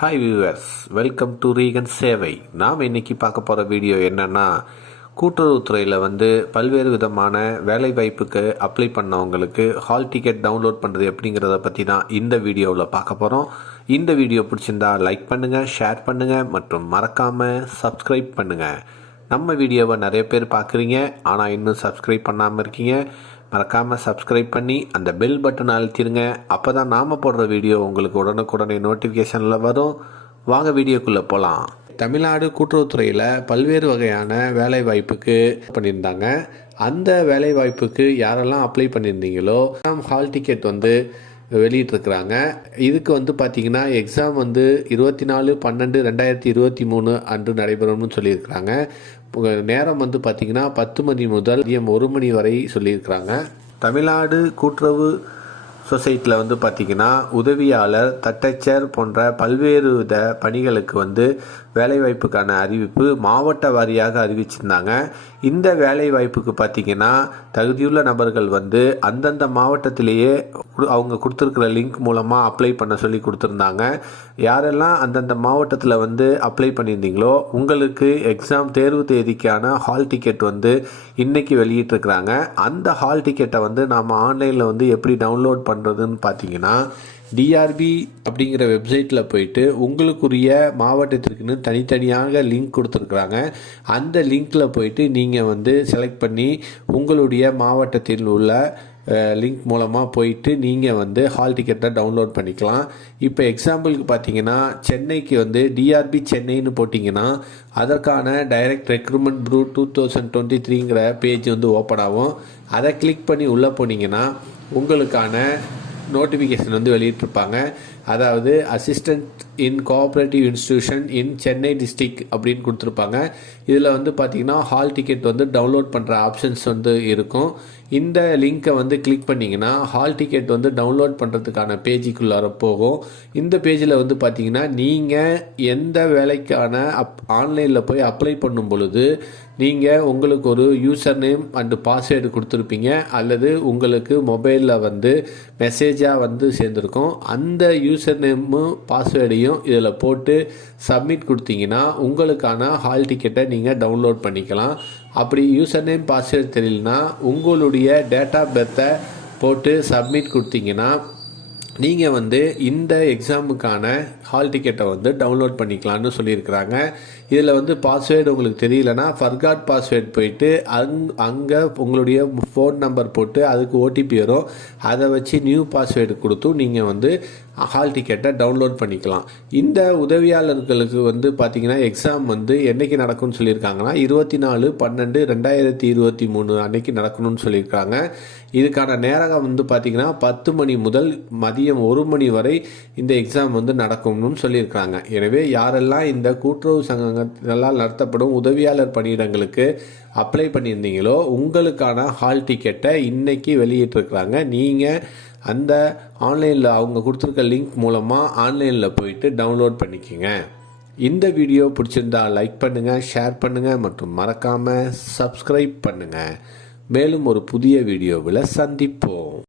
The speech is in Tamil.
ஹாய் வியூவர்ஸ், வெல்கம் டு ரீகன் சேவை. நாம் இன்னைக்கு பார்க்க போகிற வீடியோ என்னன்னா, கூட்டுறவுத்துறையில் பல்வேறு விதமான வேலை வாய்ப்புக்கு அப்ளை பண்ணவங்களுக்கு ஹால் டிக்கெட் டவுன்லோட் பண்ணுறது எப்படிங்கிறத பற்றி தான் இந்த வீடியோவில் பார்க்க போகிறோம். இந்த வீடியோ பிடிச்சிருந்தா லைக் பண்ணுங்கள், ஷேர் பண்ணுங்கள் மற்றும் மறக்காமல் சப்ஸ்கிரைப் பண்ணுங்கள். நம்ம வீடியோவை நிறைய பேர் பார்க்குறீங்க, ஆனால் இன்னும் சப்ஸ்கிரைப் பண்ணாமல் இருக்கீங்க. மறக்காமல் சப்ஸ்கிரைப் பண்ணி அந்த பெல் பட்டன் அழுத்திடுங்க. அப்போ தான் நாம் போடுற வீடியோ உங்களுக்கு உடனுக்குடனே நோட்டிஃபிகேஷனில் வரும். வாங்க வீடியோக்குள்ளே போகலாம். தமிழ்நாடு கூட்டுறவுத்துறையில் பல்வேறு வகையான வேலை வாய்ப்புக்கு பண்ணியிருந்தாங்க. அந்த வேலை வாய்ப்புக்கு யாரெல்லாம் அப்ளை பண்ணியிருந்தீங்களோ ஹால் டிக்கெட் வெளியிட்டிருக்கிறாங்க. இதுக்கு பார்த்திங்கன்னா எக்ஸாம் 24/12/2023 அன்று நடைபெறும்னு சொல்லியிருக்கிறாங்க. நேரம் பார்த்திங்கன்னா 10 மணி முதல் மதியம் 1 மணி வரை சொல்லியிருக்கிறாங்க. தமிழ்நாடு கூட்டுறவு சொசைட்டியில் பார்த்திங்கன்னா உதவியாளர், தட்டச்சர் போன்ற பல்வேறு வித பணிகளுக்கு வேலைவாய்ப்புக்கான அறிவிப்பு மாவட்ட வாரியாக அறிவிச்சிருந்தாங்க. இந்த வேலைவாய்ப்புக்கு பார்த்திங்கன்னா தகுதியுள்ள நபர்கள் அந்தந்த மாவட்டத்திலேயே அவங்க கொடுத்துருக்கிற லிங்க் மூலமாக அப்ளை பண்ண சொல்லி கொடுத்துருந்தாங்க. யாரெல்லாம் அந்தந்த மாவட்டத்தில் அப்ளை பண்ணியிருந்தீங்களோ உங்களுக்கு எக்ஸாம் தேர்வு தேதிக்கான ஹால் டிக்கெட் இன்றைக்கி வெளியிட்டிருக்கிறாங்க. அந்த ஹால் டிக்கெட்டை நாம் ஆன்லைனில் எப்படி டவுன்லோட் பண்ணுறதுன்னு பார்த்தீங்கன்னா, டிஆர்பி அப்படிங்கிற வெப்சைட்டில் போயிட்டு உங்களுக்குரிய மாவட்டத்திற்குன்னு தனித்தனியாக லிங்க் கொடுத்துருக்குறாங்க. அந்த லிங்க்கில் போயிட்டு நீங்கள் செலக்ட் பண்ணி உங்களுடைய மாவட்டத்தில் உள்ள லிங்க் மூலமாக போயிட்டு நீங்கள் ஹால் டிக்கெட்டை டவுன்லோட் பண்ணிக்கலாம். இப்போ எக்ஸாம்பிளுக்கு பார்த்தீங்கன்னா சென்னைக்கு டிஆர்பி சென்னைன்னு போட்டிங்கன்னா அதற்கான டைரக்ட் ரெக்ரூட்மெண்ட் ப்ரூ 2023ங்கிற பேஜ் ஓப்பன் ஆகும். அதை கிளிக் பண்ணி உள்ளே போனீங்கன்னா உங்களுக்கான நோட்டிஃபிகேஷன் வெளியிட்டிருப்பாங்க. அதாவது அசிஸ்டன்ட் இன் கோஆப்ரேட்டிவ் இன்ஸ்டிடியூஷன் இன் சென்னை டிஸ்ட்ரிக்ட் அப்படின்னு கொடுத்துருப்பாங்க. இதில் பார்த்தீங்கன்னா ஹால் டிக்கெட் டவுன்லோட் பண்ணுற ஆப்ஷன்ஸ் இருக்கும். இந்த லிங்க்கை கிளிக் பண்ணிங்கன்னா ஹால் டிக்கெட் டவுன்லோட் பண்ணுறதுக்கான பேஜுக்குள்ளார போகும். இந்த பேஜில் பார்த்தீங்கன்னா நீங்கள் எந்த வேலைக்கான ஆன்லைனில் போய் அப்ளை பண்ணும் பொழுது நீங்கள் உங்களுக்கு ஒரு யூசர் நேம் அண்டு பாஸ்வேர்டு கொடுத்துருப்பீங்க, அல்லது உங்களுக்கு மொபைலில் மெசேஜாக சேர்ந்துருக்கும். அந்த யூசர் நேமும் பாஸ்வேர்டையும் இதில் போட்டு சப்மிட் கொடுத்தீங்கன்னா உங்களுக்கான ஹால் டிக்கெட்டை நீங்கள் டவுன்லோட் பண்ணிக்கலாம். அப்படி யூசர் நேம் பாஸ்வேர்டு தெரியலனா உங்களுடைய டேட் ஆஃப் பர்த்தை போட்டு சப்மிட் கொடுத்தீங்கன்னா நீங்கள் இந்த எக்ஸாமுக்கான ஹால் டிக்கெட்டை டவுன்லோட் பண்ணிக்கலான்னு சொல்லியிருக்கிறாங்க. இதில் பாஸ்வேர்டு உங்களுக்கு தெரியலனா ஃபர்காட் பாஸ்வேர்டு போயிட்டு அங்கே உங்களுடைய ஃபோன் நம்பர் போட்டு அதுக்கு ஓடிபி வரும். அதை வச்சு நியூ பாஸ்வேர்டு கொடுத்து நீங்கள் ஹால் டிக்கெட்டை டவுன்லோட் பண்ணிக்கலாம். இந்த உதவியாளர்களுக்கு பார்த்தீங்கன்னா எக்ஸாம் என்றைக்கு நடக்கும்னு சொல்லியிருக்காங்கன்னா 24/12/2023 அன்னைக்கு நடக்கணும்னு சொல்லியிருக்காங்க. இதுக்கான நேரம் பார்த்தீங்கன்னா 10 மணி முதல் மதியம் 1 மணி வரை இந்த எக்ஸாம் நடக்கும்னு சொல்லியிருக்காங்க. எனவே யாரெல்லாம் இந்த கூட்டுறவு சங்கங்களால் நடத்தப்படும் உதவியாளர் பணியிடங்களுக்கு அப்ளை பண்ணியிருந்தீங்களோ உங்களுக்கான ஹால் டிக்கெட்டை இன்னைக்கு வெளியிட்டிருக்கிறாங்க. நீங்கள் அந்த ஆன்லைனில் அவங்க கொடுத்துருக்க லிங்க் மூலமாக ஆன்லைனில் போயிட்டு டவுன்லோட் பண்ணிக்கோங்க. இந்த வீடியோ பிடிச்சிருந்தா லைக் பண்ணுங்கள், ஷேர் பண்ணுங்கள் மற்றும் மறக்காமல் சப்ஸ்கிரைப் பண்ணுங்கள். மேலும் ஒரு புதிய வீடியோவில் சந்திப்போம்.